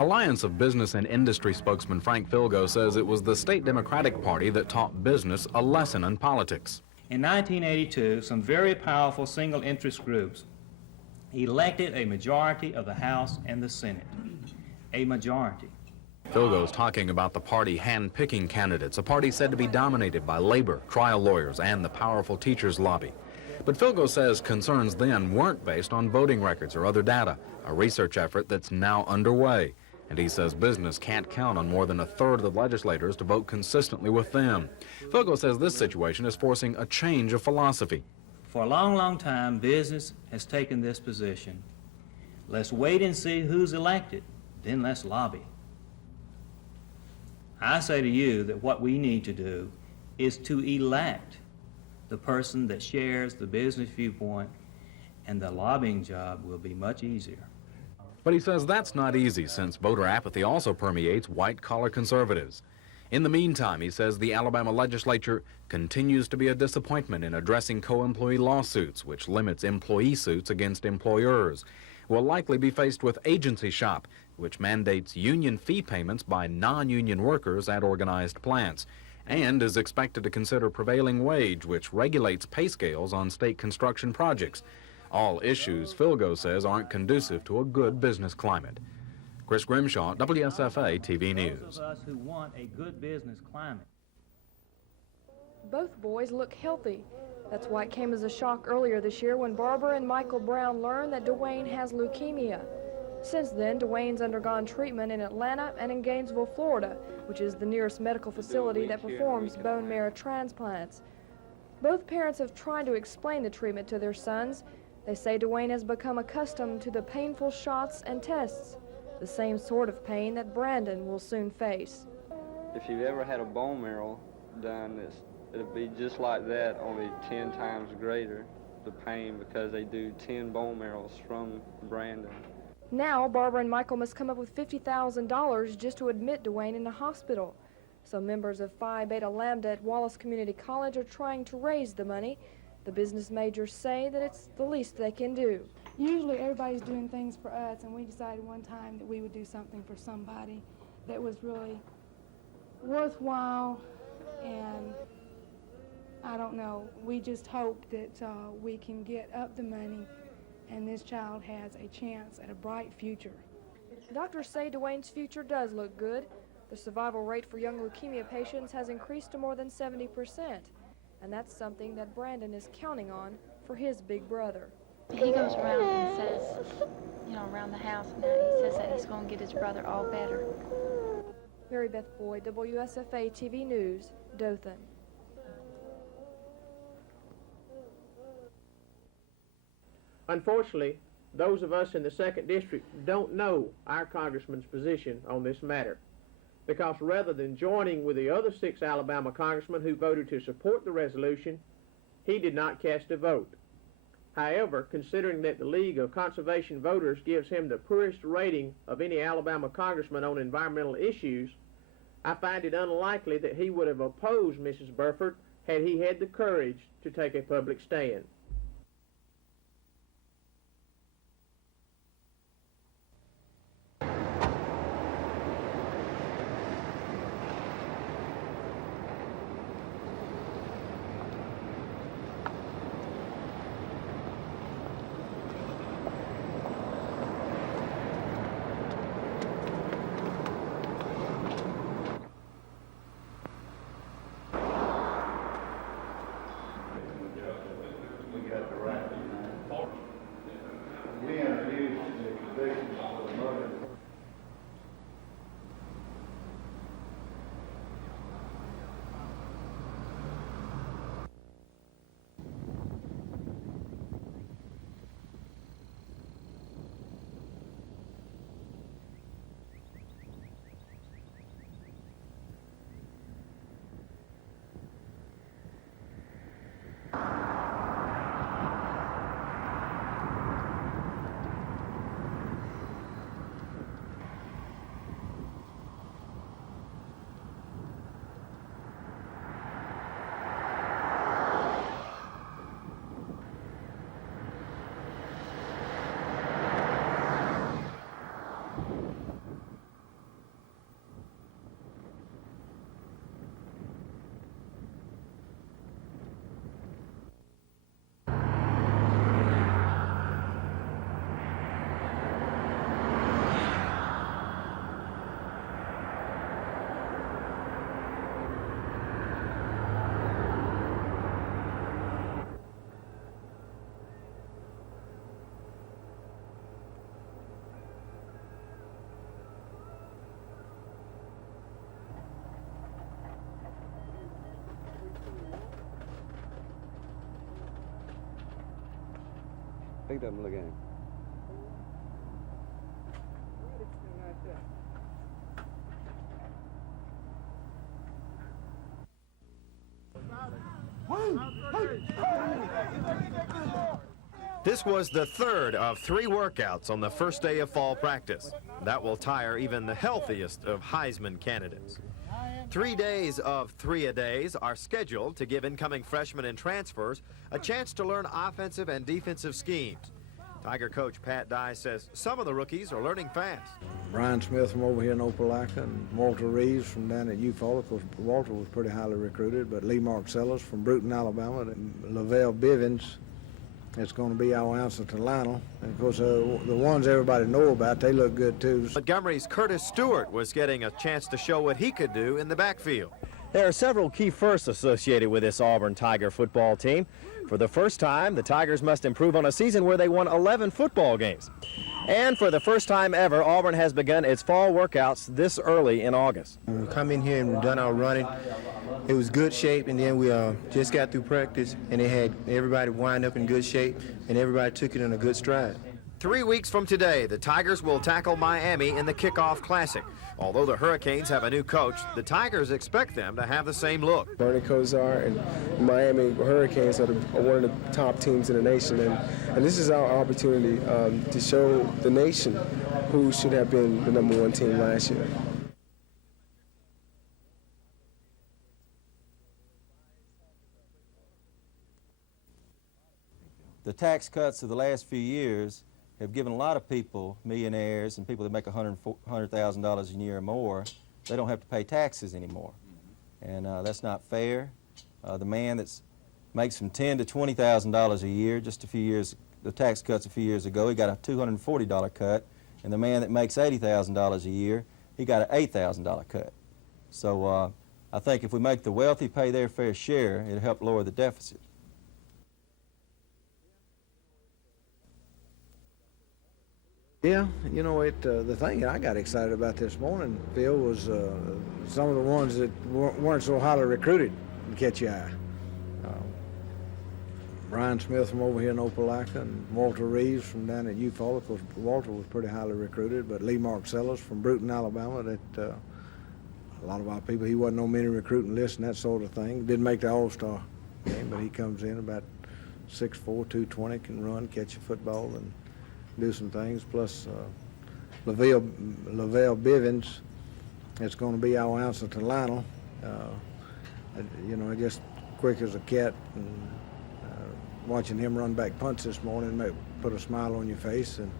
Alliance of Business and Industry spokesman Frank Filgo says it was the state Democratic Party that taught business a lesson in politics. In 1982, some very powerful single interest groups elected a majority of the House and the Senate. A majority. Filgo's talking about the party hand-picking candidates, a party said to be dominated by labor, trial lawyers, and the powerful teachers' lobby. But Filgo says concerns then weren't based on voting records or other data, a research effort that's now underway. And he says business can't count on more than a third of the legislators to vote consistently with them. Filgo says this situation is forcing a change of philosophy. For a long, long time, business has taken this position. Let's wait and see who's elected, then let's lobby. I say to you that what we need to do is to elect the person that shares the business viewpoint, and the lobbying job will be much easier. But he says that's not easy, since voter apathy also permeates white-collar conservatives. In the meantime, he says the Alabama legislature continues to be a disappointment in addressing co-employee lawsuits, which limits employee suits against employers. Will likely be faced with agency shop, which mandates union fee payments by non-union workers at organized plants, and is expected to consider prevailing wage, which regulates pay scales on state construction projects. All issues, Filgo says, aren't conducive to a good business climate. Chris Grimshaw, WSFA TV News. Those of us who want a good business climate. Both boys look healthy. That's why it came as a shock earlier this year when Barbara and Michael Brown learned that Dwayne has leukemia. Since then, Dwayne's undergone treatment in Atlanta and in Gainesville, Florida, which is the nearest medical facility that performs bone marrow transplants. Both parents have tried to explain the treatment to their sons. They say Dwayne has become accustomed to the painful shots and tests, the same sort of pain that Brandon will soon face. If you've ever had a bone marrow done, it'll be just like that, only 10 times greater, the pain, because they do 10 bone marrows from Brandon. Now, Barbara and Michael must come up with $50,000 just to admit Dwayne in the hospital. So members of Phi Beta Lambda at Wallace Community College are trying to raise the money. The business majors say that it's the least they can do. Usually everybody's doing things for us, and we decided one time that we would do something for somebody that was really worthwhile, and I don't know, we just hope that we can get up the money and this child has a chance at a bright future. Doctors say Dwayne's future does look good. The survival rate for young leukemia patients has increased to more than 70%, and that's something that Brandon is counting on for his big brother. He goes around and says, around the house now, he says that he's going to get his brother all better. Mary Beth Boyd, WSFA TV News, Dothan. Unfortunately, those of us in the 2nd District don't know our congressman's position on this matter, because rather than joining with the other 6 Alabama congressmen who voted to support the resolution, he did not cast a vote. However, considering that the League of Conservation Voters gives him the poorest rating of any Alabama congressman on environmental issues, I find it unlikely that he would have opposed Mrs. Burford had he had the courage to take a public stand. Picked up and look at him. This was the third of 3 workouts on the first day of fall practice. That will tire even the healthiest of Heisman candidates. 3 days of 3-a-days are scheduled to give incoming freshmen and transfers a chance to learn offensive and defensive schemes. Tiger coach Pat Dye says some of the rookies are learning fast. Brian Smith from over here in Opelika and Walter Reeves from down at Eufaula. Of course, Walter was pretty highly recruited, but Lee Marcellis from Bruton, Alabama, and Lavelle Bivens. It's going to be our answer to Lionel. And, of course, the ones everybody know about, they look good, too. Montgomery's Curtis Stewart was getting a chance to show what he could do in the backfield. There are several key firsts associated with this Auburn Tiger football team. For the first time, the Tigers must improve on a season where they won 11 football games. And for the first time ever, Auburn has begun its fall workouts this early in August. When we come in here and we've done our running, it was good shape, and then we just got through practice, and it had everybody wind up in good shape, and everybody took it in a good stride. 3 weeks from today, the Tigers will tackle Miami in the Kickoff Classic. Although the Hurricanes have a new coach, the Tigers expect them to have the same look. Bernie Kosar and Miami Hurricanes are one of the top teams in the nation, and this is our opportunity to show the nation who should have been the #1 team last year. The tax cuts of the last few years have given a lot of people, millionaires and people that make $100,000 a year or more, they don't have to pay taxes anymore. And that's not fair. The man that makes from $10,000 to $20,000 a year, just a few years, the tax cuts a few years ago, he got a $240 cut. And the man that makes $80,000 a year, he got an $8,000 cut. So I think if we make the wealthy pay their fair share, it'll help lower the deficit. Yeah, you know, the thing that I got excited about this morning, Phil, was some of the ones that weren't so highly recruited and catch your eye. Brian Smith from over here in Opelika and Walter Reeves from down at Eufaula. Of course, Walter was pretty highly recruited, but Lee Marcellis from Bruton, Alabama, that a lot of our people, he wasn't on many recruiting lists and that sort of thing. Didn't make the All-Star game, but he comes in about 6'4", 220, can run, catch a football, and do some things. Plus Lavelle Bivens, it's going to be our answer to Lionel. You know, just quick as a cat, and watching him run back punts this morning may put a smile on your face. And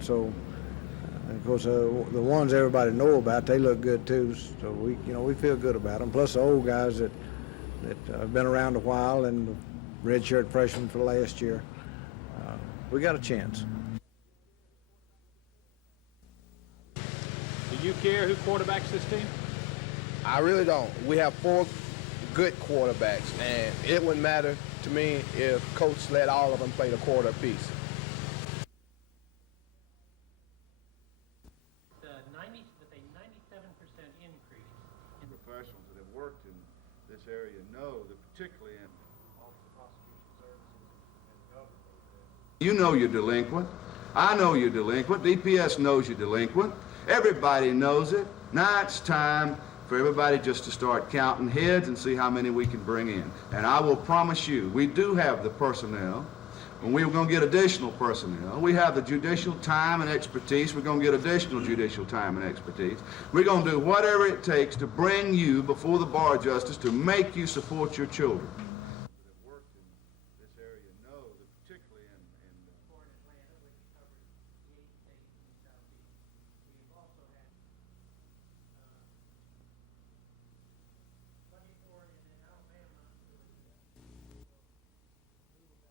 of course, the ones everybody know about, they look good too. So we feel good about them. Plus the old guys that have been around a while and the redshirt freshmen for last year. We got a chance. Do you care who quarterbacks this team? I really don't. We have 4 good quarterbacks, and it wouldn't matter to me if Coach let all of them play the quarter apiece. With a 97% increase in professionals that have worked in this area know that particularly in you know you're delinquent. I know you're delinquent. DPS knows you're delinquent. Everybody knows it. Now it's time for everybody just to start counting heads and see how many we can bring in. And I will promise you, we do have the personnel, and we're going to get additional personnel. We have the judicial time and expertise. We're going to get additional judicial time and expertise. We're going to do whatever it takes to bring you before the bar justice to make you support your children.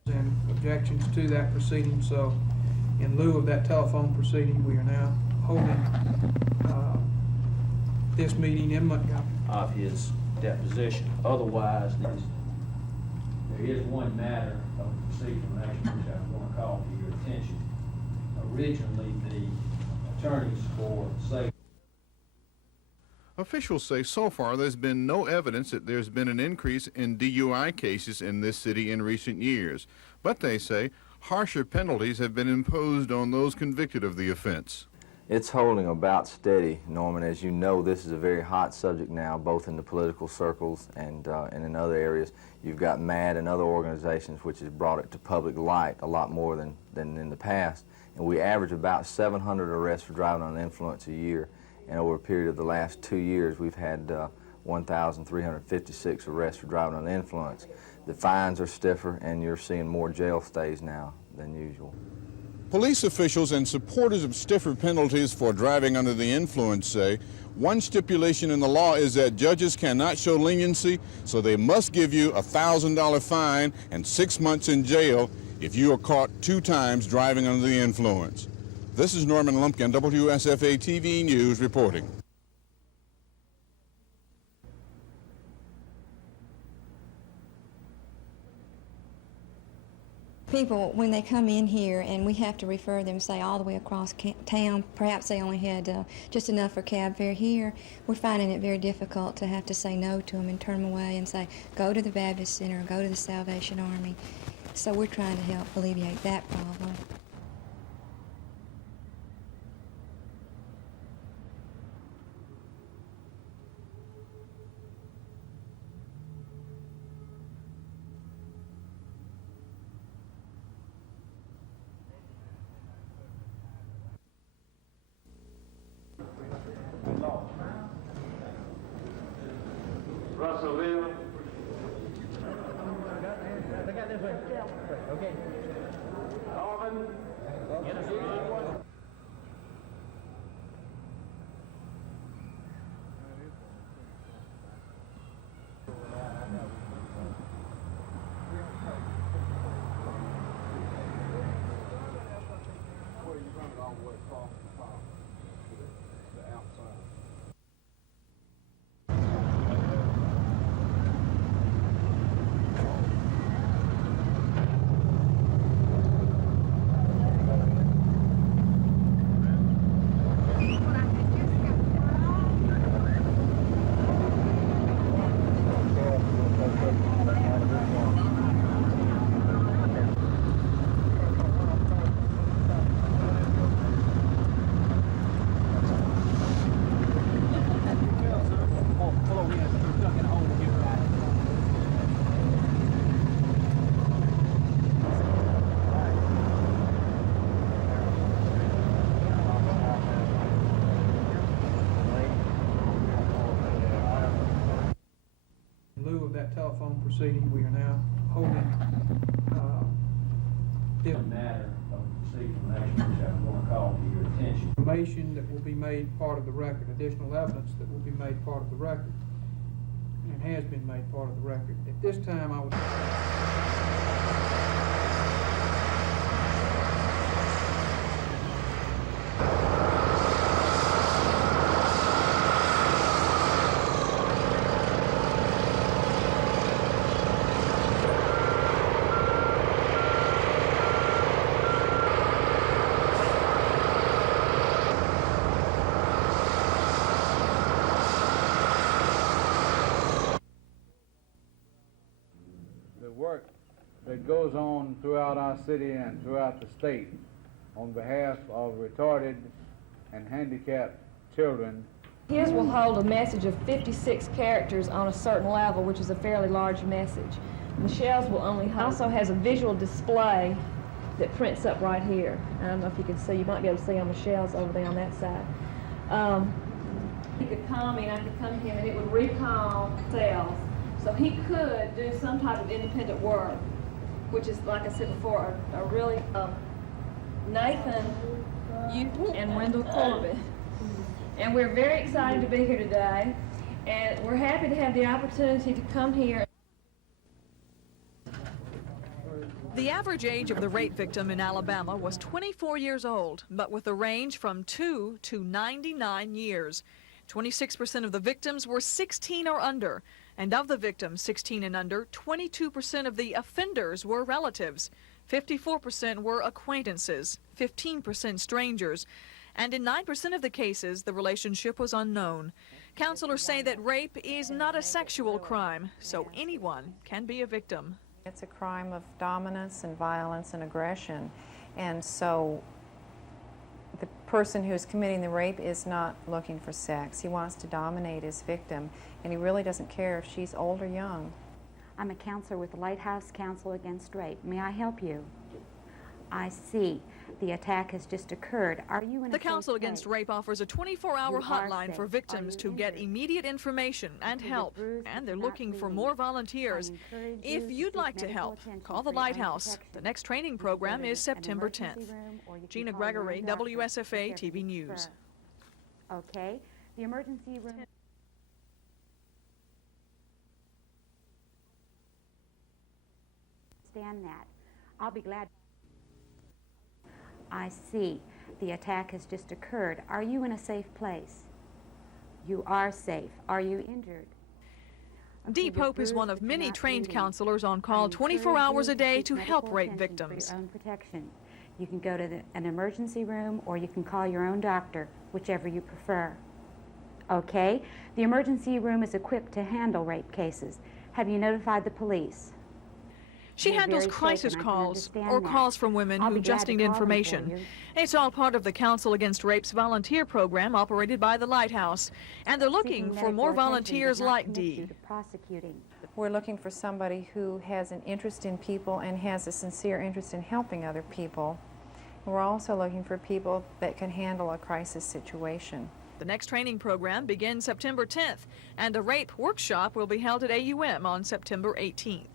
And objections to that proceeding, so in lieu of that telephone proceeding, we are now holding this meeting in Montgomery. Of his deposition. Otherwise, there is one matter of procedural nature which I want to call to your attention. Originally, the attorneys for safety. Officials say so far there's been no evidence that there's been an increase in DUI cases in this city in recent years. But they say harsher penalties have been imposed on those convicted of the offense. It's holding about steady, Norman. As you know, this is a very hot subject now, both in the political circles and in other areas. You've got MAD and other organizations which has brought it to public light a lot more than in the past. And we average about 700 arrests for driving under influence a year. And over a period of the last 2 years, we've had 1,356 arrests for driving under influence. The fines are stiffer, and you're seeing more jail stays now than usual. Police officials and supporters of stiffer penalties for driving under the influence say one stipulation in the law is that judges cannot show leniency, so they must give you a $1,000 fine and 6 months in jail if you are caught 2 times driving under the influence. This is Norman Lumpkin, WSFA TV News reporting. People, when they come in here and we have to refer them, say, all the way across town, perhaps they only had just enough for cab fare here, we're finding it very difficult to have to say no to them and turn them away and say, go to the Baptist Center, go to the Salvation Army. So we're trying to help alleviate that problem. Russellville. Okay. Auburn. Telephone proceeding, we are now holding matter of procedural nature, which I'm going to call to your attention. Information that will be made part of the record, additional evidence that will be made part of the record, and has been made part of the record. At this time, I would... Work that goes on throughout our city and throughout the state on behalf of retarded and handicapped children. His will hold a message of 56 characters on a certain level, which is a fairly large message. Michelle's will only also has a visual display that prints up right here. I don't know if you can see, you might be able to see on Michelle's over there on that side. He could come in, I could come to him, and it would recall cells. So he could do some type of independent work, which is, like I said before, a really Nathan, you, and Wendell Corbett. And we're very excited to be here today, and we're happy to have the opportunity to come here. The average age of the rape victim in Alabama was 24 years old, but with a range from 2 to 99 years. 26% of the victims were 16 or under. And of the victims 16 and under, 22% of the offenders were relatives, 54% were acquaintances, 15% strangers, and in 9% of the cases, the relationship was unknown. Counselors say that rape is not a sexual crime, so anyone can be a victim. It's a crime of dominance and violence and aggression, and so the person who's committing the rape is not looking for sex. He wants to dominate his victim, and he really doesn't care if she's old or young. I'm a counselor with the Lighthouse Council Against Rape. May I help you? I see. The attack has just occurred. Are you in The Council Against Rape offers a 24-hour hotline for victims to get immediate information and help, and they're looking for more volunteers. If you'd like to help, call the Lighthouse. The next training program is September 10th. Gina Gregory, WSFA TV News. Okay. The emergency room. Stand that. I'll be glad. I see. The attack has just occurred. Are you in a safe place? You are safe. Are you injured? Dee Pope is one of many trained counselors on call 24 hours a day to help rape victims. For your own protection. You can go to an emergency room or you can call your own doctor, whichever you prefer. Okay? The emergency room is equipped to handle rape cases. Have you notified the police? She handles crisis calls or calls from women who just need information. It's all part of the Council Against Rape's volunteer program operated by the Lighthouse, and they're looking for more volunteers like Dee. We're looking for somebody who has an interest in people and has a sincere interest in helping other people. We're also looking for people that can handle a crisis situation. The next training program begins September 10th, and a rape workshop will be held at AUM on September 18th.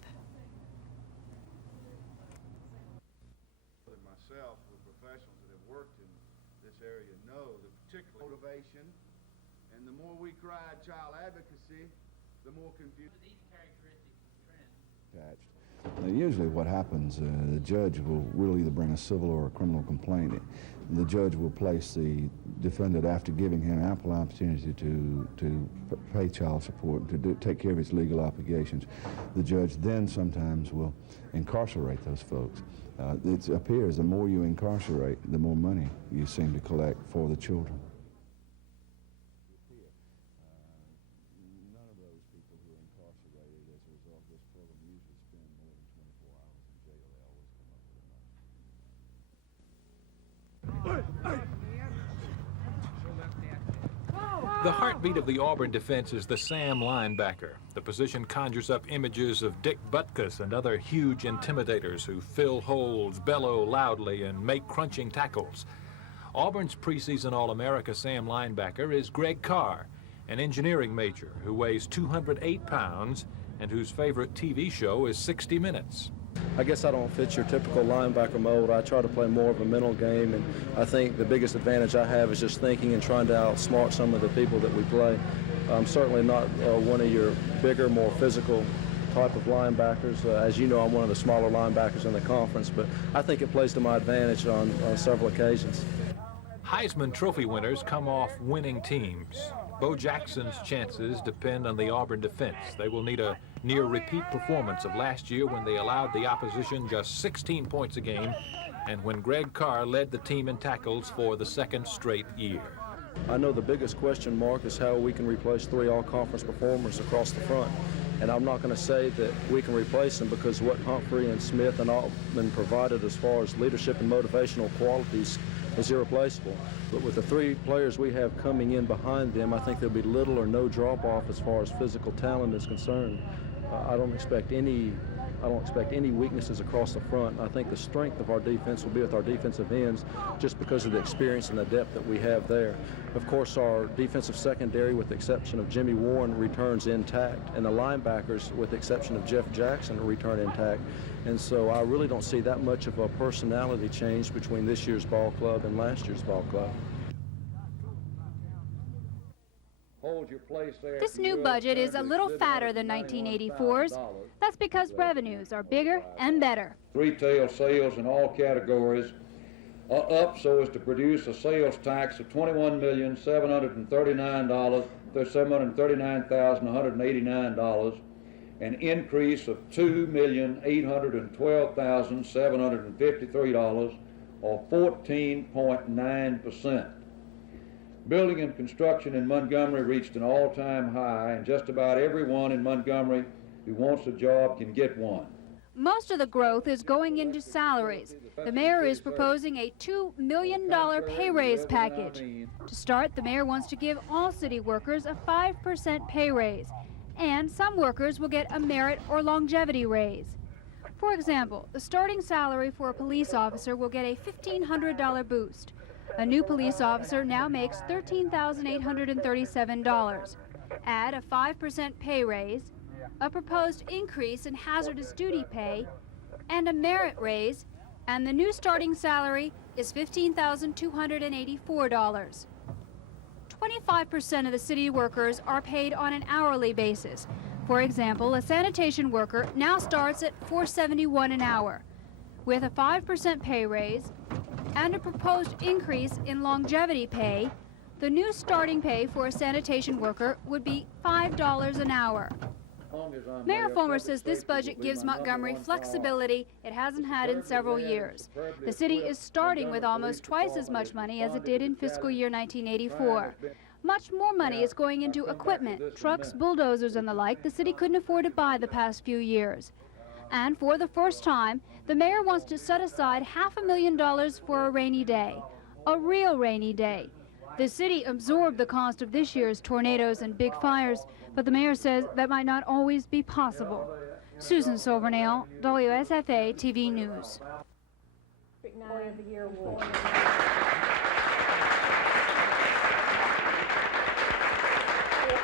Motivation, and the more we cry child advocacy, the more confused. Usually what happens, the judge will either bring a civil or a criminal complaint. The judge will place the defendant, after giving him ample opportunity to pay child support, to take care of his legal obligations. The judge then sometimes will incarcerate those folks. It appears the more you incarcerate, the more money you seem to collect for the children. The heartbeat of the Auburn defense is the Sam linebacker. The position conjures up images of Dick Butkus and other huge intimidators who fill holes, bellow loudly, and make crunching tackles. Auburn's preseason All-America Sam linebacker is Greg Carr, an engineering major who weighs 208 pounds and whose favorite TV show is 60 Minutes. I guess I don't fit your typical linebacker mold. I try to play more of a mental game, and I think the biggest advantage I have is just thinking and trying to outsmart some of the people that we play. I'm certainly not one of your bigger, more physical type of linebackers. As you know, I'm one of the smaller linebackers in the conference, but I think it plays to my advantage on several occasions. Heisman Trophy winners come off winning teams. Bo Jackson's chances depend on the Auburn defense. They will need a near-repeat performance of last year when they allowed the opposition just 16 points a game and when Greg Carr led the team in tackles for the second straight year. I know the biggest question mark is how we can replace 3 all-conference performers across the front. And I'm not going to say that we can replace them because what Humphrey and Smith and Altman provided as far as leadership and motivational qualities is irreplaceable. But with the 3 players we have coming in behind them, I think there'll be little or no drop-off as far as physical talent is concerned. I don't expect any weaknesses across the front. I think the strength of our defense will be with our defensive ends just because of the experience and the depth that we have there. Of course, our defensive secondary, with the exception of Jimmy Warren, returns intact, and the linebackers, with the exception of Jeff Jackson, return intact. And so I really don't see that much of a personality change between this year's ball club and last year's ball club. This new budget is a little fatter than 1984's. That's because revenues are bigger and better. Retail sales in all categories are up so as to produce a sales tax of $21,739,189, an increase of $2,812,753, or 14.9%. Building and construction in Montgomery reached an all-time high, and just about everyone in Montgomery who wants a job can get one. Most of the growth is going into salaries. The mayor is proposing a $2 million pay raise package. To start, the mayor wants to give all city workers a 5% pay raise, and some workers will get a merit or longevity raise. For example, the starting salary for a police officer will get a $1,500 boost. A new police officer now makes $13,837. Add a 5% pay raise, a proposed increase in hazardous duty pay, and a merit raise, and the new starting salary is $15,284. 25% of the city workers are paid on an hourly basis. For example, a sanitation worker now starts at $4.71 an hour. With a 5% pay raise and a proposed increase in longevity pay, the new starting pay for a sanitation worker would be $5 an hour. Mayor Fulmer says this budget gives Montgomery flexibility it hasn't had in several years. The city is starting with almost twice as much money as it did in fiscal year 1984. Much more money is going into equipment, trucks, bulldozers, and the like the city couldn't afford to buy the past few years. And for the first time, the mayor wants to set aside $500,000 for a rainy day, a real rainy day. The city absorbed the cost of this year's tornadoes and big fires, but the mayor says that might not always be possible. Susan Silvernail, WSFA TV News. Employee of the Year Award.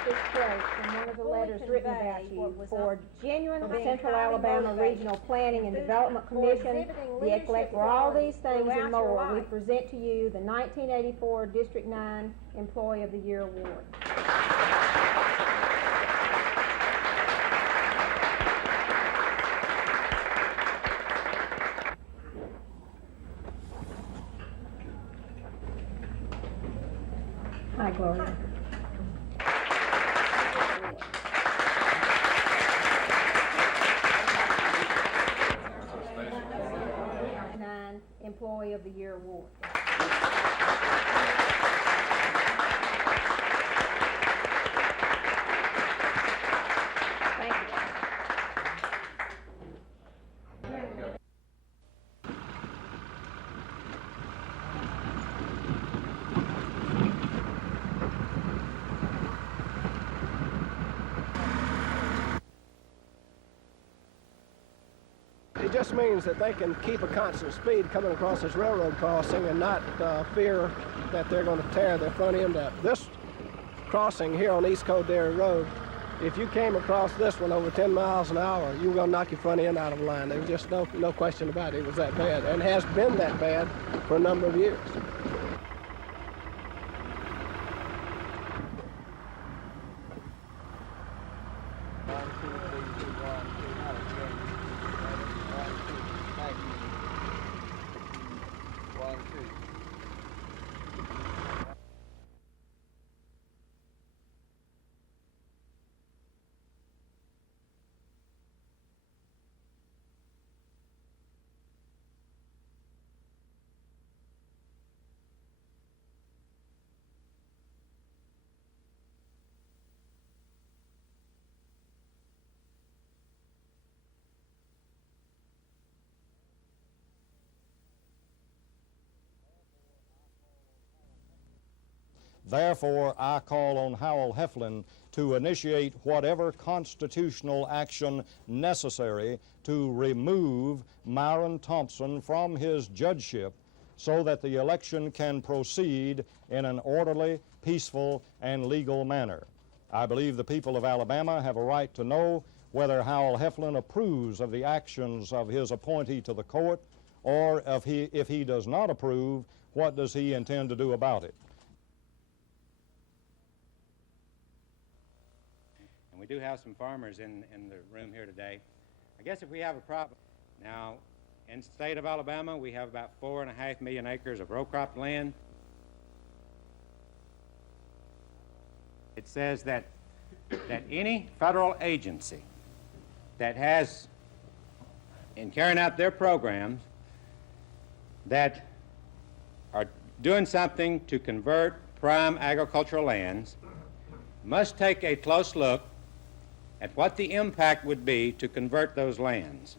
This quote from one of the letters written about you for genuine Central Alabama Regional Planning and Development Commission, the ECLEC, for all these things and more, we present to you the 1984 District 9 Employee of the Year Award. Hi, Gloria. Employee of the Year Award. Thank you. It just means that they can keep a constant speed coming across this railroad crossing and not fear that they're going to tear their front end up. This crossing here on East Coast Dairy Road, if you came across this one over 10 miles an hour, you were going to knock your front end out of line. There was just no question about it. It was that bad, and has been that bad for a number of years. Therefore, I call on Howell Heflin to initiate whatever constitutional action necessary to remove Myron Thompson from his judgeship so that the election can proceed in an orderly, peaceful, and legal manner. I believe the people of Alabama have a right to know whether Howell Heflin approves of the actions of his appointee to the court, or if he does not approve, what does he intend to do about it. We do have some farmers in the room here today. I guess if we have a problem, now in the state of Alabama we have about 4.5 million acres of row crop land. It says that any federal agency that has, in carrying out their programs, that are doing something to convert prime agricultural lands must take a close look at what the impact would be to convert those lands.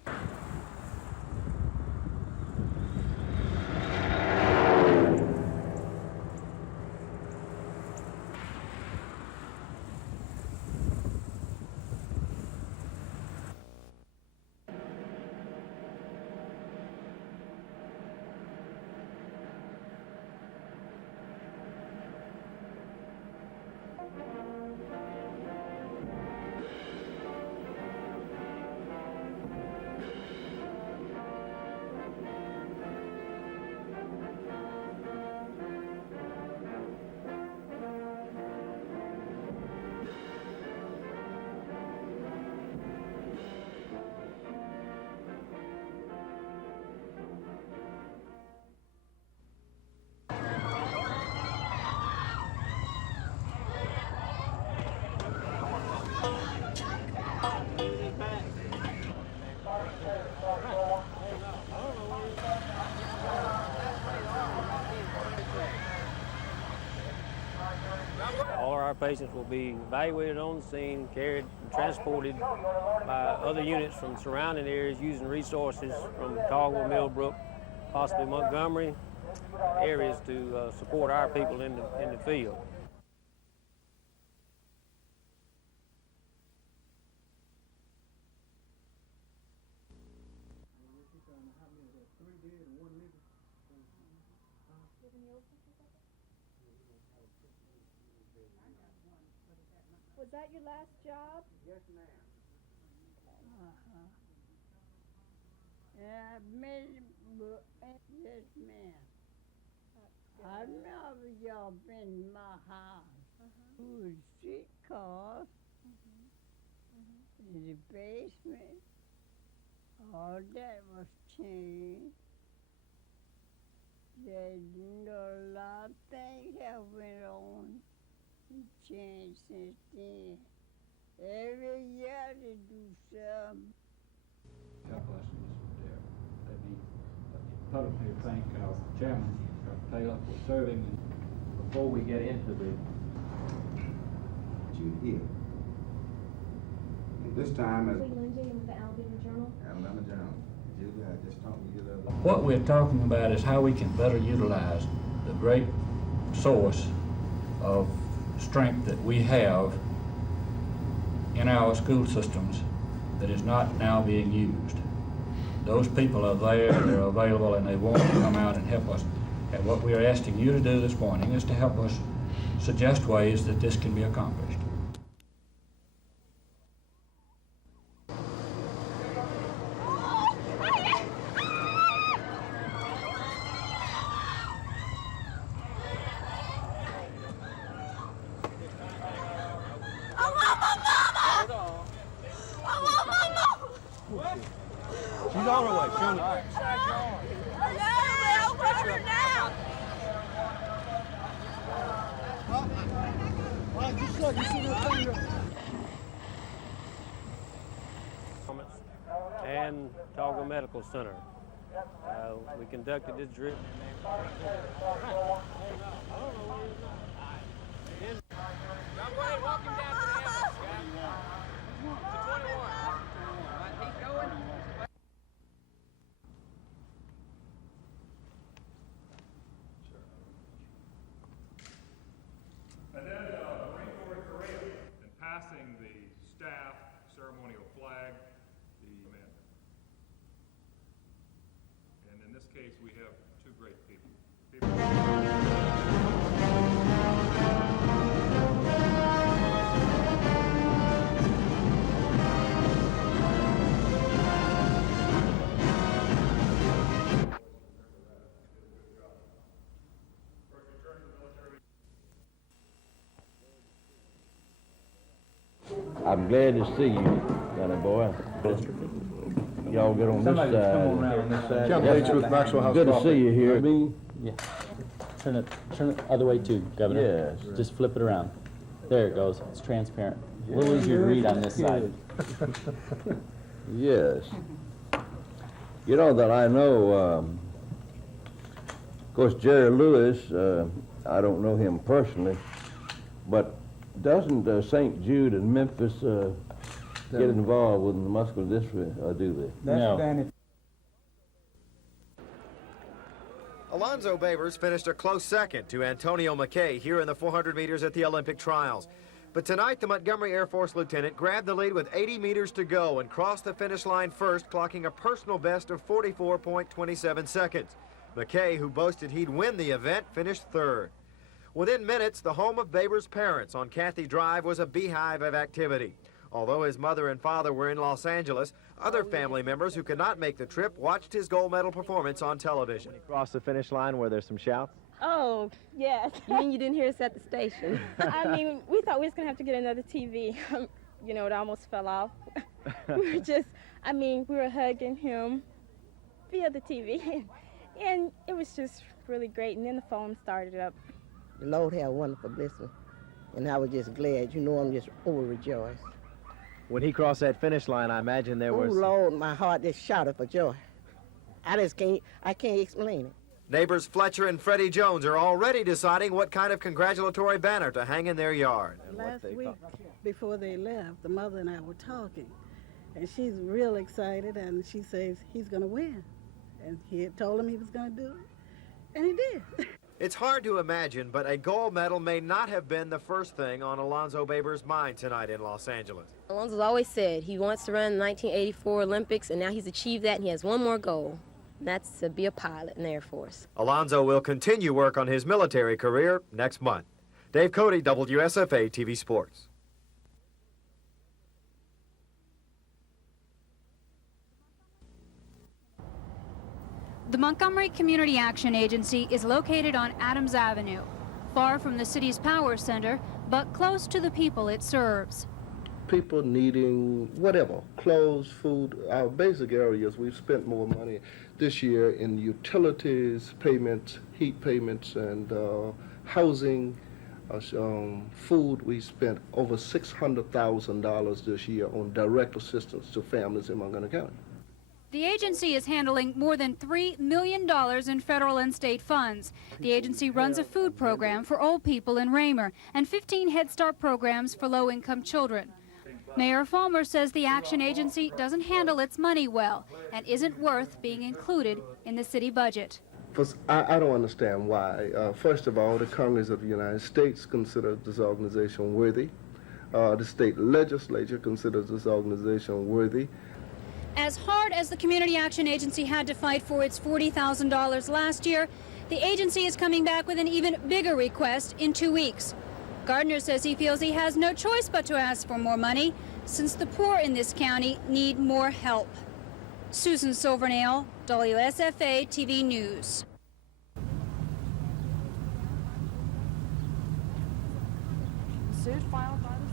our patients will be evaluated on the scene, carried and transported by other units from surrounding areas using resources from Caldwell, Millbrook, possibly Montgomery areas to support our people in the field. Was that your last job? Yes, ma'am. Yeah, yes, ma'am. I've never y'all been in my house. Who was street cars in the basement. All that was changed. There's a lot of things that went on and changed since then. Every year they do something. God bless you, Mr. Dale. Let me publicly thank our chairman, Dr. Taylor, for serving. Before we get into the You here. And this time as Lindsay with the Alabama Journal. Alabama Journal. Julie, I just talked to you the other day. What we're talking about is how we can better utilize the great source of strength that we have in our school systems that is not now being used. Those people are there, they're available, and they want to come out and help us. And what we are asking you to do this morning is to help us suggest ways that this can be accomplished. She's on her way. And Caldwell Medical Center. We conducted this drill. And then the Marine Corps parade and passing the staff ceremonial flag, the amendment. And in this case, we have two great people. I'm glad to see you, Danny boy. Y'all get on this side. John Bates with Maxwell House Good to Property. see you here. Yeah. Turn it other way too, Governor. Yes. Just flip it around. There it goes. It's transparent. A little easier to read on this side. Yes. You know that I know, of course, Jerry Lewis, I don't know him personally, but doesn't St. Jude and Memphis get involved with the muscular dystrophy, or do they? No. Alonzo Babers finished a close second to Antonio McKay here in the 400 meters at the Olympic trials. But tonight, the Montgomery Air Force lieutenant grabbed the lead with 80 meters to go and crossed the finish line first, clocking a personal best of 44.27 seconds. McKay, who boasted he'd win the event, finished third. Within minutes, the home of Babers' parents on Cathy Drive was a beehive of activity. Although his mother and father were in Los Angeles, other family members who could not make the trip watched his gold medal performance on television. When he crossed the finish line, were there some shouts? Oh, yes. You mean you didn't hear us at the station? I mean, we thought we was going to have to get another TV. You know, it almost fell off. We were hugging him via the TV. And it was just really great. And then the phone started up. The Lord had a wonderful blessing. And I was just glad. You know, I'm just overjoyed. When he crossed that finish line, I imagine there was... Oh, Lord, my heart just shouted for joy. I can't explain it. Neighbors Fletcher and Freddie Jones are already deciding what kind of congratulatory banner to hang in their yard. Last week, before they left, the mother and I were talking, and she's real excited, and she says he's going to win. And he had told him he was going to do it, and he did. It's hard to imagine, but a gold medal may not have been the first thing on Alonzo Baber's mind tonight in Los Angeles. Alonzo's always said he wants to run the 1984 Olympics, and now he's achieved that, and he has one more goal. And that's to be a pilot in the Air Force. Alonzo will continue work on his military career next month. Dave Cody, WSFA TV Sports. The Montgomery Community Action Agency is located on Adams Avenue, far from the city's power center, but close to the people it serves. People needing whatever, clothes, food, our basic areas. We've spent more money this year in utilities payments, heat payments, and housing, food. We spent over $600,000 this year on direct assistance to families in Montgomery County. The agency is handling more than $3 million in federal and state funds. The agency runs a food program for old people in Raymer and 15 Head Start programs for low-income children. Mayor Fulmer says the Action Agency doesn't handle its money well and isn't worth being included in the city budget. I don't understand why. First of all, the Congress of the United States considers this organization worthy. The state legislature considers this organization worthy. As hard as the Community Action Agency had to fight for its $40,000 last year, the agency is coming back with an even bigger request in 2 weeks. Gardner says he feels he has no choice but to ask for more money, since the poor in this county need more help. Susan Silvernail, WSFA TV News. Suit filed by the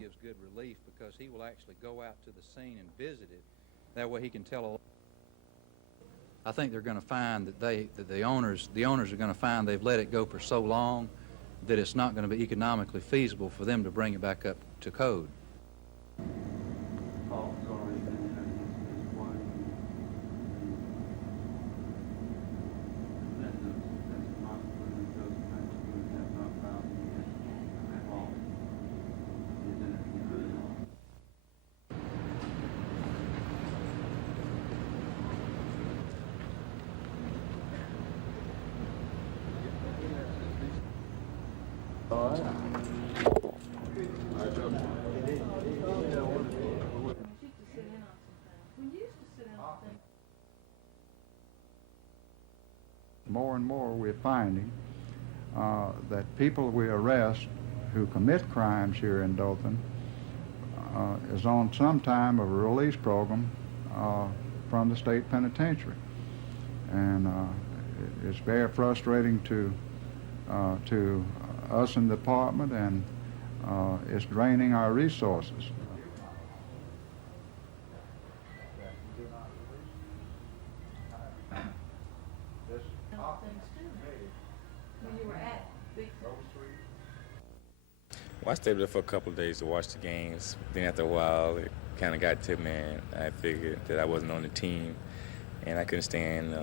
gives good relief because he will actually go out to the scene and visit it. That way he can tell. I think they're going to find that the owners are going to find they've let it go for so long that it's not going to be economically feasible for them to bring it back up to code. More and more we're finding that people we arrest who commit crimes here in Dothan is on some time of a release program from the state penitentiary. And it's very frustrating to us in the department, and it's draining our resources. Well, I stayed there for a couple of days to watch the games. Then after a while, it kind of got to me, and I figured that I wasn't on the team, and I couldn't stand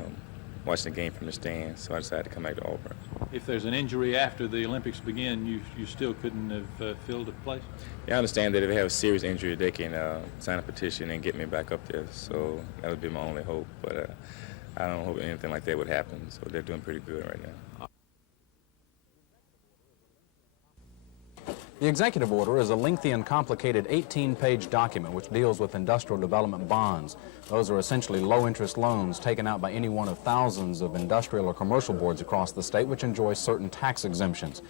watching the game from the stands, so I decided to come back to Auburn. If there's an injury after the Olympics begin, you still couldn't have filled a place? Yeah, I understand that if they have a serious injury, they can sign a petition and get me back up there, so that would be my only hope, but I don't hope anything like that would happen, so they're doing pretty good right now. The executive order is a lengthy and complicated 18-page document which deals with industrial development bonds. Those are essentially low-interest loans taken out by any one of thousands of industrial or commercial boards across the state which enjoy certain tax exemptions.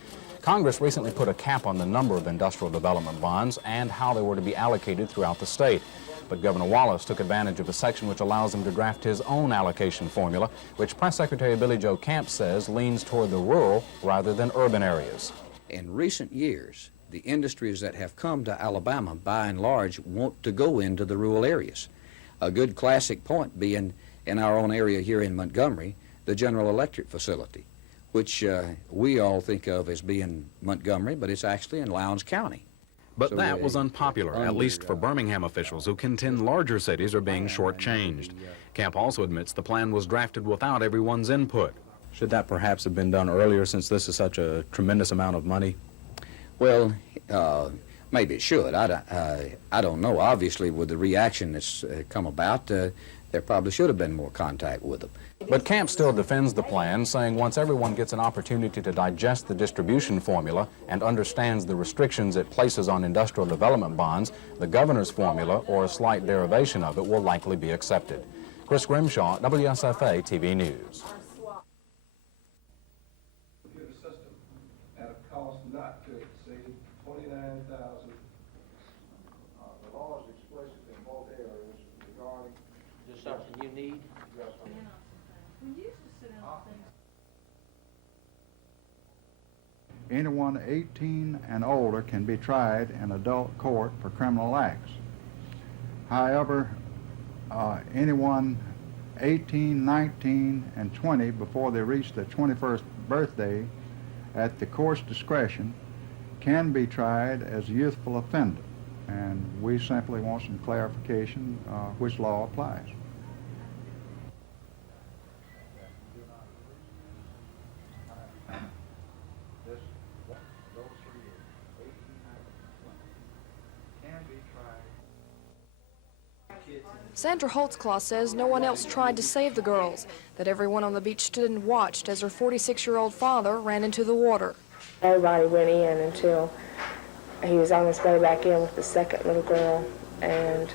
Congress recently put a cap on the number of industrial development bonds and how they were to be allocated throughout the state. But Governor Wallace took advantage of a section which allows him to draft his own allocation formula, which Press Secretary Billy Joe Camp says leans toward the rural rather than urban areas. In recent years, the industries that have come to Alabama, by and large, want to go into the rural areas. A good classic point being in our own area here in Montgomery, the General Electric facility, which we all think of as being Montgomery, but it's actually in Lowndes County. But that was unpopular, at least for Birmingham officials who contend larger cities are being shortchanged. Camp also admits the plan was drafted without everyone's input. Should that perhaps have been done earlier, since this is such a tremendous amount of money? Well, maybe it should. I don't know. Obviously, with the reaction that's come about, there probably should have been more contact with them. But Camp still defends the plan, saying once everyone gets an opportunity to digest the distribution formula and understands the restrictions it places on industrial development bonds, the governor's formula, or a slight derivation of it, will likely be accepted. Chris Grimshaw, WSFA TV News. At a cost not to exceed $29,000. The law is explicit in both areas regarding. Is this something you need? Yes, Anyone 18 and older can be tried in adult court for criminal acts. However, anyone 18, 19, and 20 before they reach their 21st birthday, at the court's discretion, can be tried as a youthful offender. And we simply want some clarification which law applies. Sandra Holtzclaw says no one else tried to save the girls, that everyone on the beach stood and watched as her 46-year-old father ran into the water. Everybody went in until he was on his way back in with the second little girl, and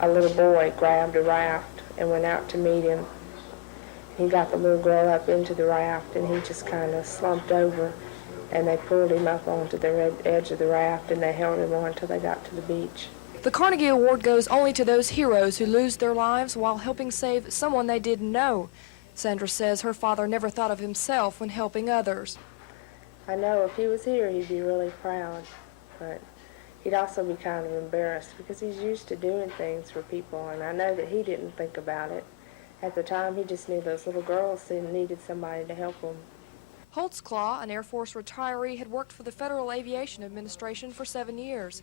a little boy grabbed a raft and went out to meet him. He got the little girl up into the raft, and he just kind of slumped over, and they pulled him up onto the edge of the raft, and they held him on until they got to the beach. The Carnegie Award goes only to those heroes who lose their lives while helping save someone they didn't know. Sandra says her father never thought of himself when helping others. I know if he was here, he'd be really proud, but he'd also be kind of embarrassed because he's used to doing things for people, and I know that he didn't think about it. At the time, he just knew those little girls needed somebody to help them. Holtzclaw, an Air Force retiree, had worked for the Federal Aviation Administration for 7 years.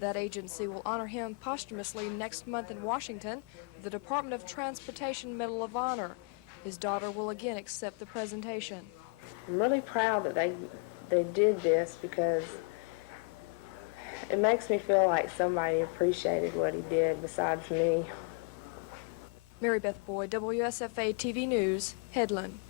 That agency will honor him posthumously next month in Washington with the Department of Transportation Medal of Honor. His daughter will again accept the presentation. I'm really proud that they did this because it makes me feel like somebody appreciated what he did besides me. Mary Beth Boyd, WSFA TV News, Headland.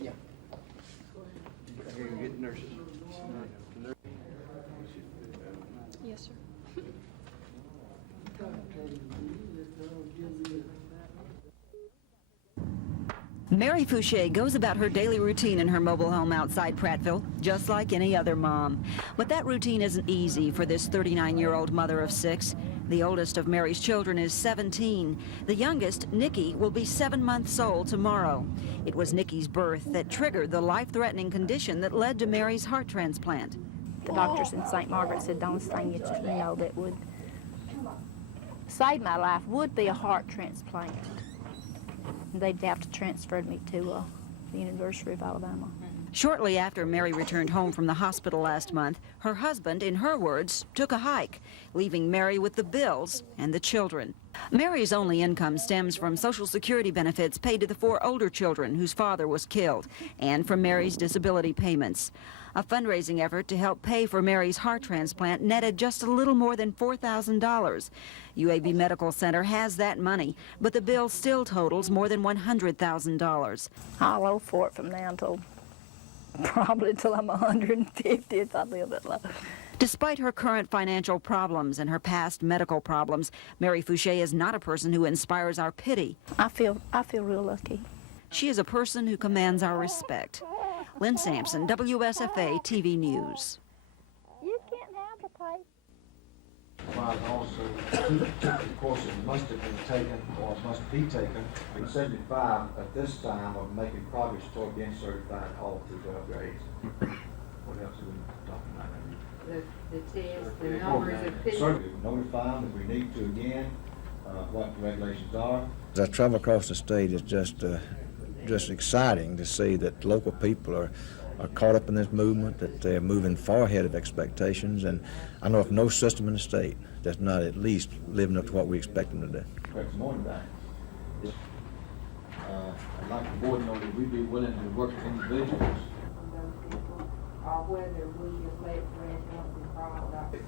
Yeah. Here you get nurses. Yes, sir. Mary Fouché goes about her daily routine in her mobile home outside Prattville, just like any other mom. But that routine isn't easy for this 39-year-old mother of 6. The oldest of Mary's children is 17. The youngest, Nikki, will be 7 months old tomorrow. It was Nikki's birth that triggered the life-threatening condition that led to Mary's heart transplant. The doctors in St. Margaret said the only thing that would save my life would be a heart transplant. They'd have to transfer me to the University of Alabama. Shortly after Mary returned home from the hospital last month, her husband, in her words, took a hike, leaving Mary with the bills and the children. Mary's only income stems from Social Security benefits paid to the 4 older children whose father was killed, and from Mary's disability payments. A fundraising effort to help pay for Mary's heart transplant netted just a little more than $4,000. UAB Medical Center has that money, but the bill still totals more than $100,000. I'll owe for it from now until probably until I'm 150 if I live that long. Despite her current financial problems and her past medical problems, Mary Fouché is not a person who inspires our pity. I feel real lucky. She is a person who commands our respect. Lynn Sampson, WSFA TV News. You can't have the pipe. identifies also of course it must have been taken or must be taken. 75 at this time of making progress toward being certified all through 12 grades. What else are we talking about? The test, the numbers of people. Certainly notify them if we need to again, what the regulations are. As I travel across the state, it's just exciting to see that local people are caught up in this movement, that they're moving far ahead of expectations, and I know of no system in the state that's not at least living up to what we expect them to do. Correct. Morning, back. I'd like the board to know that we'd be willing to work with individuals. Or whether we just let Fred Johnson crawl out. My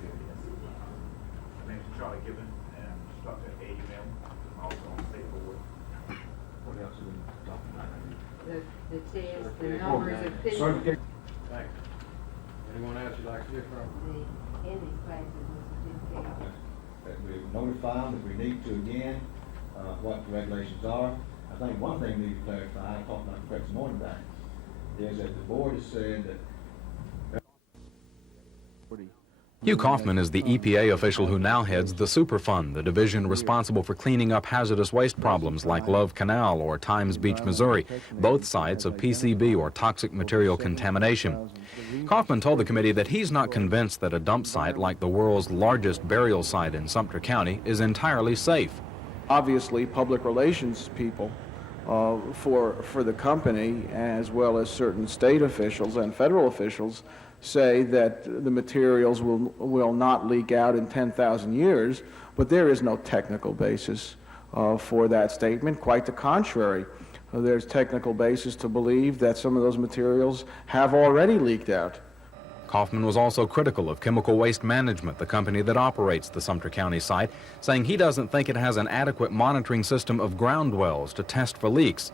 name's Charlie Gibbon, and I'm stuck at AUM, also on the state board. What else are we talking about? The test, the numbers of people. Thank you. Anyone else you'd like to hear from? The English classes was certificate. That we notify them if we need to again, what the regulations are. I think one thing we need to clarify, I talked about the this morning back, is that the board has said that Hugh Kaufman is the EPA official who now heads the Superfund, the division responsible for cleaning up hazardous waste problems like Love Canal or Times Beach, Missouri, both sites of PCB or toxic material contamination. Kaufman told the committee that he's not convinced that a dump site like the world's largest burial site in Sumter County is entirely safe. Obviously, public relations people for the company, as well as certain state officials and federal officials, say that the materials will not leak out in 10,000 years, but there is no technical basis for that statement. Quite the contrary. There's technical basis to believe that some of those materials have already leaked out. Kaufman was also critical of Chemical Waste Management, the company that operates the Sumter County site, saying he doesn't think it has an adequate monitoring system of ground wells to test for leaks.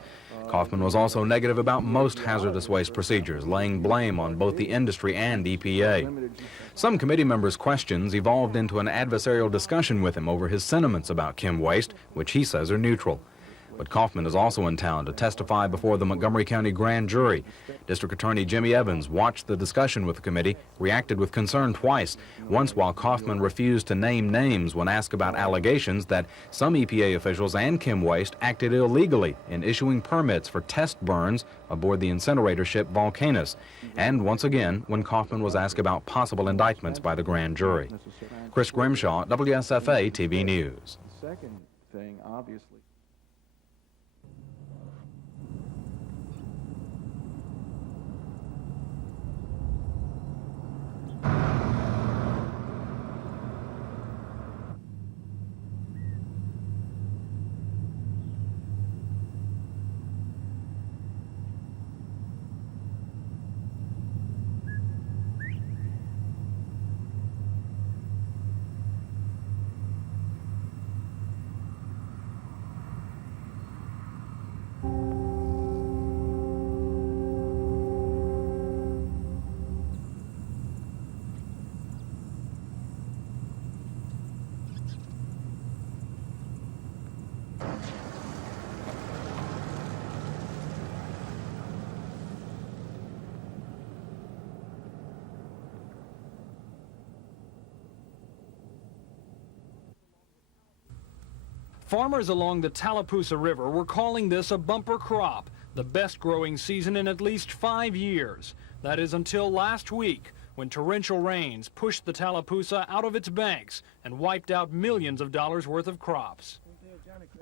Kaufman was also negative about most hazardous waste procedures, laying blame on both the industry and EPA. Some committee members' questions evolved into an adversarial discussion with him over his sentiments about chem waste, which he says are neutral. But Kaufman is also in town to testify before the Montgomery County grand jury. District Attorney Jimmy Evans watched the discussion with the committee, reacted with concern twice, once while Kaufman refused to name names when asked about allegations that some EPA officials and Chem Waste acted illegally in issuing permits for test burns aboard the incinerator ship Volcanus, and once again when Kaufman was asked about possible indictments by the grand jury. Chris Grimshaw, WSFA TV News. The second thing, obviously. Farmers along the Tallapoosa River were calling this a bumper crop, the best growing season in at least 5 years. That is until last week, when torrential rains pushed the Tallapoosa out of its banks and wiped out millions of dollars worth of crops.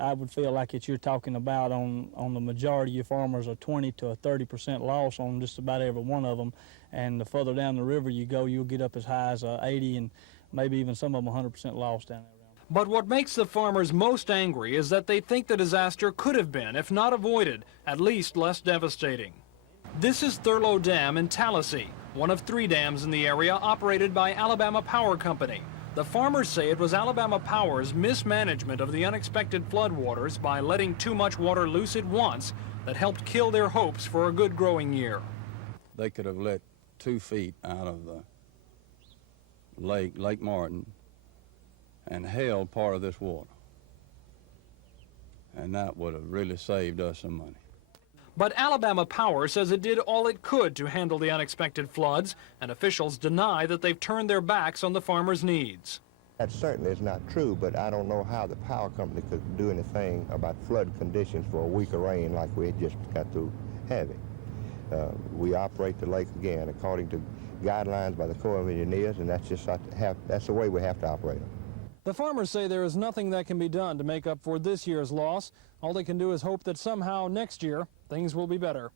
I would feel like you're talking about on the majority of your farmers a 20 to a 30% loss on just about every one of them. And the further down the river you go, you'll get up as high as 80 and maybe even some of them 100% loss down there. But what makes the farmers most angry is that they think the disaster could have been, if not avoided, at least less devastating. This is Thurlow Dam in Tallahassee, one of 3 dams in the area operated by Alabama Power Company. The farmers say it was Alabama Power's mismanagement of the unexpected floodwaters by letting too much water loose at once that helped kill their hopes for a good growing year. They could have let 2 feet out of the Lake Martin, and held part of this water. And that would have really saved us some money. But Alabama Power says it did all it could to handle the unexpected floods, and officials deny that they've turned their backs on the farmers' needs. That certainly is not true, but I don't know how the power company could do anything about flood conditions for a week of rain like we had just got through having. We operate the lake again according to guidelines by the Corps of Engineers, and that's the way we have to operate them. The farmers say there is nothing that can be done to make up for this year's loss. All they can do is hope that somehow next year things will be better.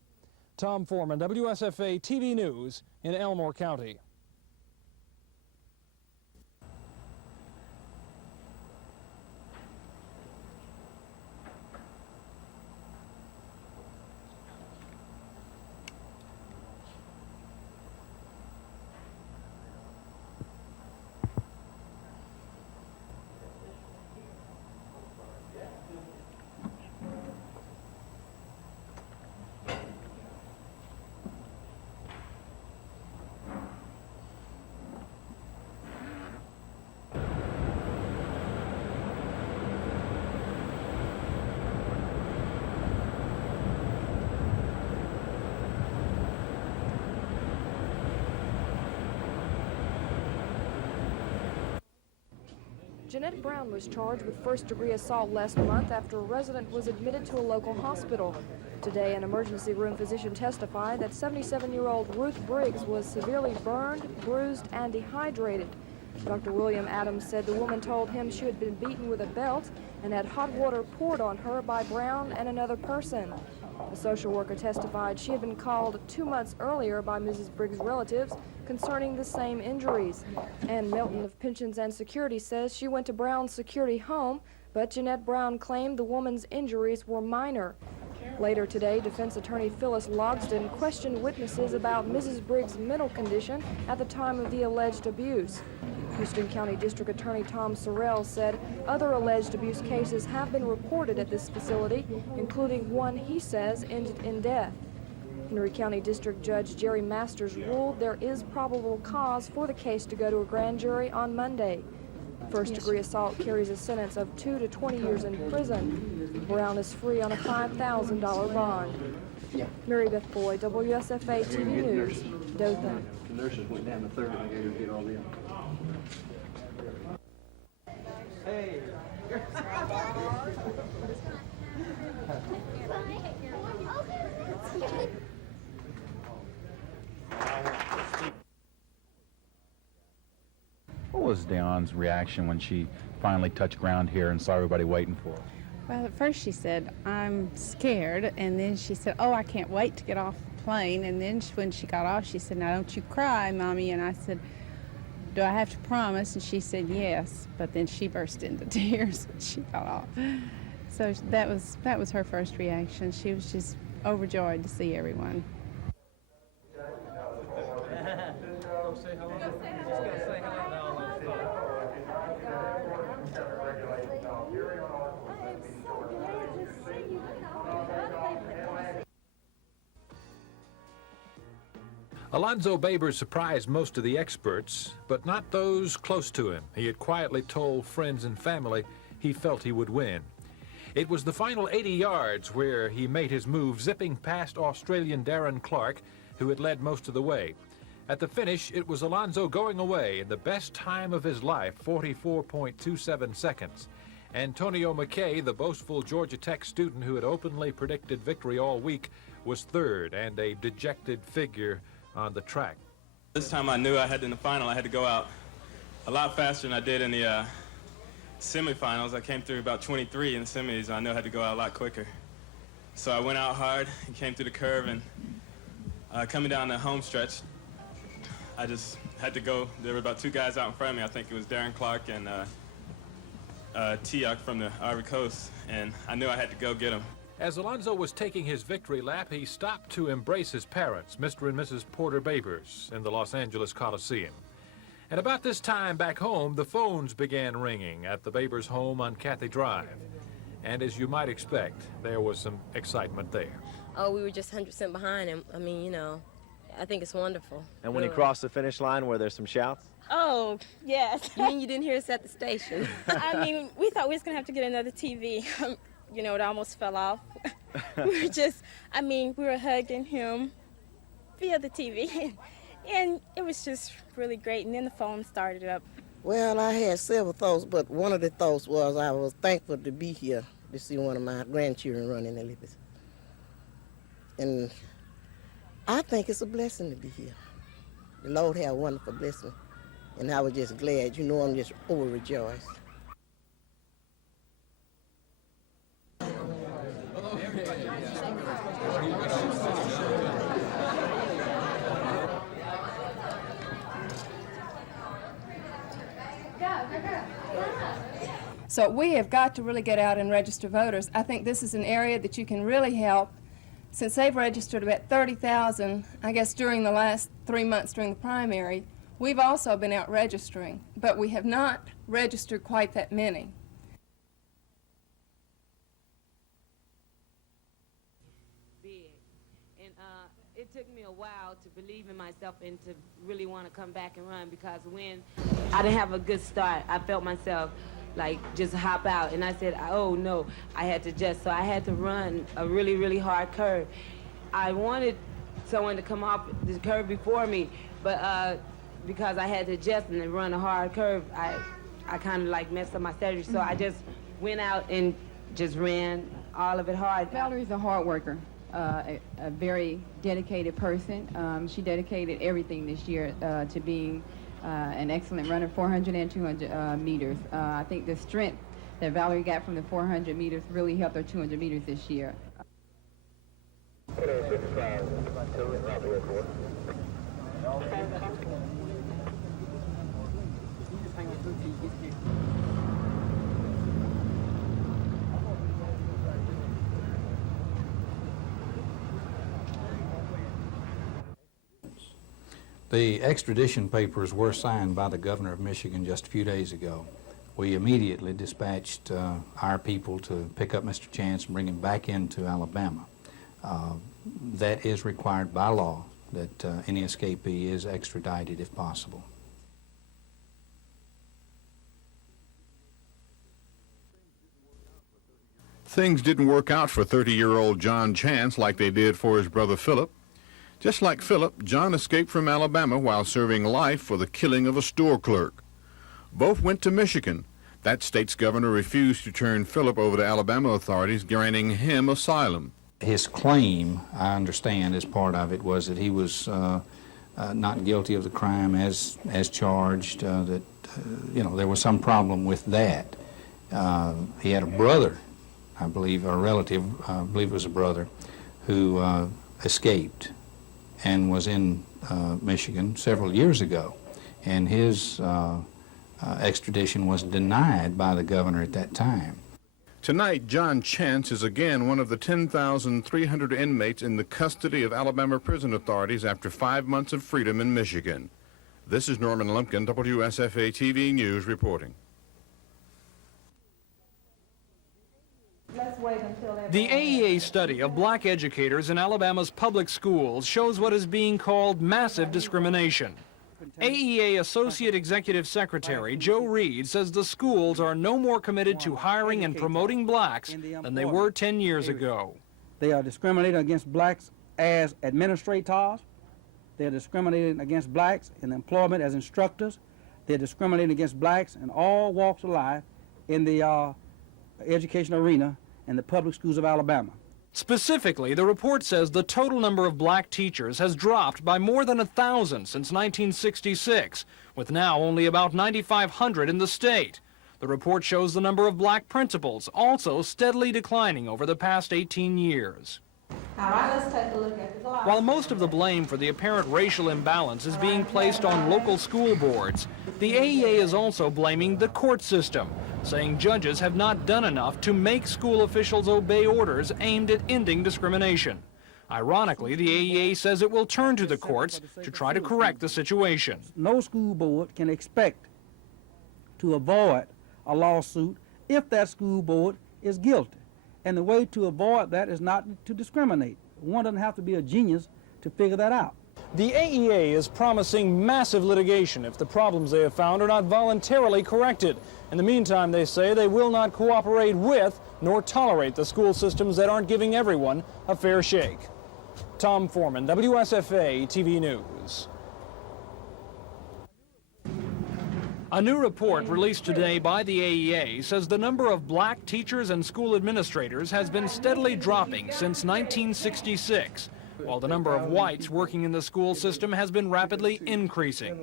Tom Foreman, WSFA TV News in Elmore County. Jeanette Brown was charged with first-degree assault last month after a resident was admitted to a local hospital. Today, an emergency room physician testified that 77-year-old Ruth Briggs was severely burned, bruised, and dehydrated. Dr. William Adams said the woman told him she had been beaten with a belt and had hot water poured on her by Brown and another person. A social worker testified she had been called 2 months earlier by Mrs. Briggs' relatives concerning the same injuries. Ann Milton of Pensions and Security says she went to Brown's security home, but Jeanette Brown claimed the woman's injuries were minor. Later today, defense attorney Phyllis Logsdon questioned witnesses about Mrs. Briggs' mental condition at the time of the alleged abuse. Houston County District Attorney Tom Sorrell said other alleged abuse cases have been reported at this facility, including one he says ended in death. Henry County District Judge Jerry Masters ruled there is probable cause for the case to go to a grand jury on Monday. First-degree assault carries a sentence of 2 to 20 years in prison. Brown is free on a $5,000 bond. Mary Beth Boyd, WSFA TV News, Dothan. The nurses went down the third and they gave her to get all them. Hey. What was Dion's reaction when she finally touched ground here and saw everybody waiting for her? Well, at first she said, "I'm scared," and then she said, "Oh, I can't wait to get off the plane." And then when she got off, she said, "Now don't you cry, Mommy." And I said, "Do I have to promise?" And she said, "Yes." But then she burst into tears when she got off. So that was her first reaction. She was just overjoyed to see everyone. Alonzo Babers surprised most of the experts, but not those close to him. He had quietly told friends and family he felt he would win. It was the final 80 yards where he made his move, zipping past Australian Darren Clark, who had led most of the way. At the finish, it was Alonzo going away in the best time of his life, 44.27 seconds. Antonio McKay, the boastful Georgia Tech student who had openly predicted victory all week, was third and a dejected figure on the track. This time I knew in the final I had to go out a lot faster than I did in the semifinals. I came through about 23 in the semis, and I knew I had to go out a lot quicker. So I went out hard and came through the curve, and coming down the home stretch, I just had to go. There were about 2 guys out in front of me. I think it was Darren Clark and Tiak from the Ivory Coast, and I knew I had to go get them. As Alonzo was taking his victory lap, he stopped to embrace his parents, Mr. and Mrs. Porter Babers, in the Los Angeles Coliseum. And about this time back home, the phones began ringing at the Babers home on Cathy Drive. And as you might expect, there was some excitement there. Oh, we were just 100% behind him. I mean, you know, I think it's wonderful. And when he crossed the finish line, were there some shouts? Oh, yes. You mean you didn't hear us at the station? I mean, we thought we was going to have to get another TV. You know, it almost fell off. We were hugging him via the TV. And it was just really great. And then the phone started up. Well, I had several thoughts, but one of the thoughts was I was thankful to be here to see one of my grandchildren run in Olympics. And I think it's a blessing to be here. The Lord had a wonderful blessing, and I was just glad. You know, I'm just overrejoiced. So we have got to really get out and register voters. I think this is an area that you can really help. Since they've registered about 30,000, I guess, during the last 3 months during the primary, we've also been out registering, but we have not registered quite that many. It took me a while to believe in myself and to really want to come back and run, because when I didn't have a good start, I felt myself like just hop out, and I said, oh no, I had to adjust. So I had to run a really, really hard curve. I wanted someone to come off the curve before me, but because I had to adjust and then run a hard curve, I kind of like messed up my strategy. So I just went out and just ran all of it hard. Valerie's a hard worker. A very dedicated person. She dedicated everything this year to being an excellent runner, 400 and 200 meters. I think the strength that Valerie got from the 400 meters really helped her 200 meters this year. The extradition papers were signed by the governor of Michigan just a few days ago. We immediately dispatched our people to pick up Mr. Chance and bring him back into Alabama. That is required by law, that any escapee is extradited if possible. Things didn't work out for 30-year-old John Chance like they did for his brother Philip. Just like Philip, John escaped from Alabama while serving life for the killing of a store clerk. Both went to Michigan. That state's governor refused to turn Philip over to Alabama authorities, granting him asylum. His claim, I understand, as part of it, was that he was not guilty of the crime as charged, that there was some problem with that. He had a brother, I believe, or a relative, I believe it was a brother, who escaped and was in Michigan several years ago, and his extradition was denied by the governor at that time. Tonight, John Chance is again one of the 10,300 inmates in the custody of Alabama prison authorities after 5 months of freedom in Michigan. This is Norman Lumpkin, WSFA TV News reporting. The AEA study of black educators in Alabama's public schools shows what is being called massive discrimination. AEA Associate Executive Secretary Joe Reed says the schools are no more committed to hiring and promoting blacks than they were 10 years ago. They are discriminating against blacks as administrators. They're discriminating against blacks in employment as instructors. They're discriminating against blacks in all walks of life in the education arena in the public schools of Alabama. Specifically, the report says the total number of black teachers has dropped by more than 1,000 since 1966, with now only about 9,500 in the state. The report shows the number of black principals also steadily declining over the past 18 years. All right, let's take a look at the gloss. While most of the blame for the apparent racial imbalance is being placed on local school boards, the AEA is also blaming the court system, saying judges have not done enough to make school officials obey orders aimed at ending discrimination. Ironically, the AEA says it will turn to the courts to try to correct the situation. No school board can expect to avoid a lawsuit if that school board is guilty. And the way to avoid that is not to discriminate. One doesn't have to be a genius to figure that out. The AEA is promising massive litigation if the problems they have found are not voluntarily corrected. In the meantime, they say they will not cooperate with nor tolerate the school systems that aren't giving everyone a fair shake. Tom Foreman, WSFA TV News. A new report released today by the AEA says the number of black teachers and school administrators has been steadily dropping since 1966, while the number of whites working in the school system has been rapidly increasing.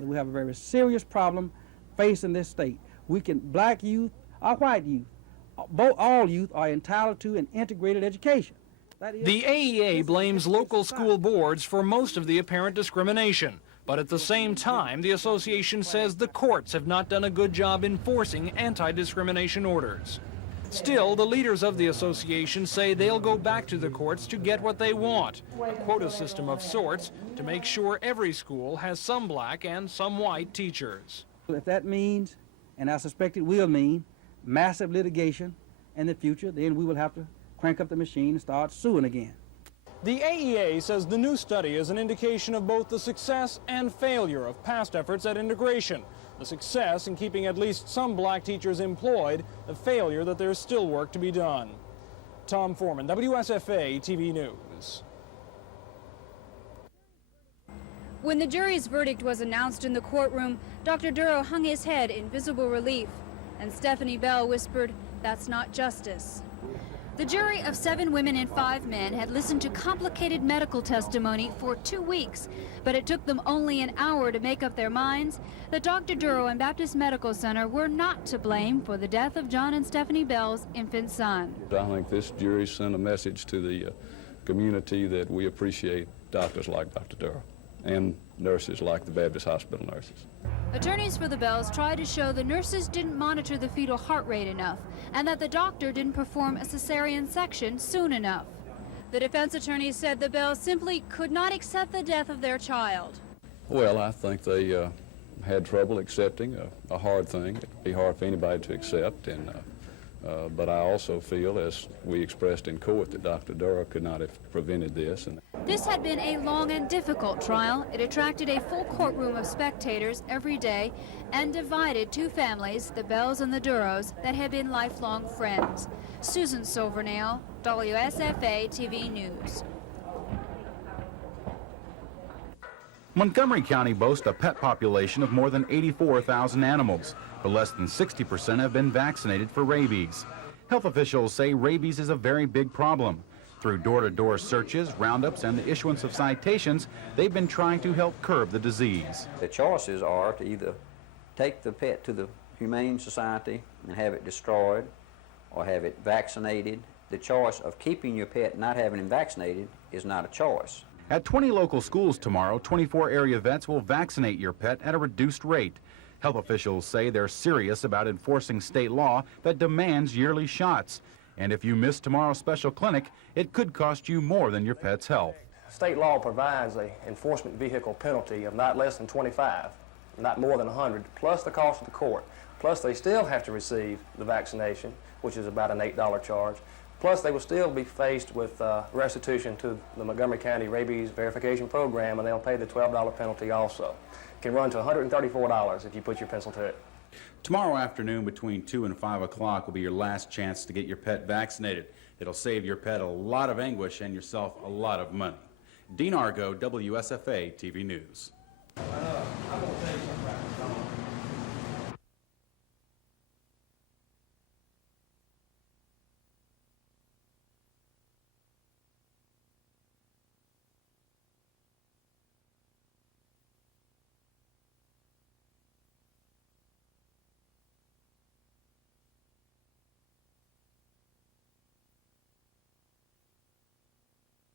We have a very serious problem facing this state. Black youth or white youth, all youth are entitled to an integrated education. The AEA blames local school boards for most of the apparent discrimination. But at the same time, the association says the courts have not done a good job enforcing anti-discrimination orders. Still, the leaders of the association say they'll go back to the courts to get what they want, a quota system of sorts to make sure every school has some black and some white teachers. If that means, and I suspect it will mean, massive litigation in the future, then we will have to crank up the machine and start suing again. The AEA says the new study is an indication of both the success and failure of past efforts at integration. The success in keeping at least some black teachers employed, the failure that there's still work to be done. Tom Foreman, WSFA TV News. When the jury's verdict was announced in the courtroom, Dr. Duro hung his head in visible relief, and Stephanie Bell whispered, "That's not justice." The jury of 7 women and 5 men had listened to complicated medical testimony for 2 weeks, but it took them only an hour to make up their minds that Dr. Duro and Baptist Medical Center were not to blame for the death of John and Stephanie Bell's infant son. I think this jury sent a message to the community that we appreciate doctors like Dr. Duro and nurses like the Baptist Hospital nurses. Attorneys for the Bells tried to show the nurses didn't monitor the fetal heart rate enough and that the doctor didn't perform a cesarean section soon enough. The defense attorneys said the Bells simply could not accept the death of their child. Well, I think they had trouble accepting a hard thing. It'd be hard for anybody to accept, but I also feel, as we expressed in court, that Dr. Duro could not have prevented this. This had been a long and difficult trial. It attracted a full courtroom of spectators every day and divided 2 families, the Bells and the Duros, that had been lifelong friends. Susan Silvernail, WSFA TV News. Montgomery County boasts a pet population of more than 84,000 animals, but less than 60% have been vaccinated for rabies. Health officials say rabies is a very big problem. Through door-to-door searches, roundups, and the issuance of citations, they've been trying to help curb the disease. The choices are to either take the pet to the Humane Society and have it destroyed or have it vaccinated. The choice of keeping your pet and not having him vaccinated is not a choice. At 20 local schools tomorrow, 24 area vets will vaccinate your pet at a reduced rate. Health officials say they're serious about enforcing state law that demands yearly shots. And if you miss tomorrow's special clinic, it could cost you more than your pet's health. State law provides an enforcement vehicle penalty of not less than 25, not more than 100, plus the cost of the court. Plus they still have to receive the vaccination, which is about an $8 charge. Plus they will still be faced with restitution to the Montgomery County Rabies Verification Program, and they'll pay the $12 penalty also. It can run to $134 if you put your pencil to it. Tomorrow afternoon between 2 and 5 o'clock will be your last chance to get your pet vaccinated. It'll save your pet a lot of anguish and yourself a lot of money. Dean Argo, WSFA TV News.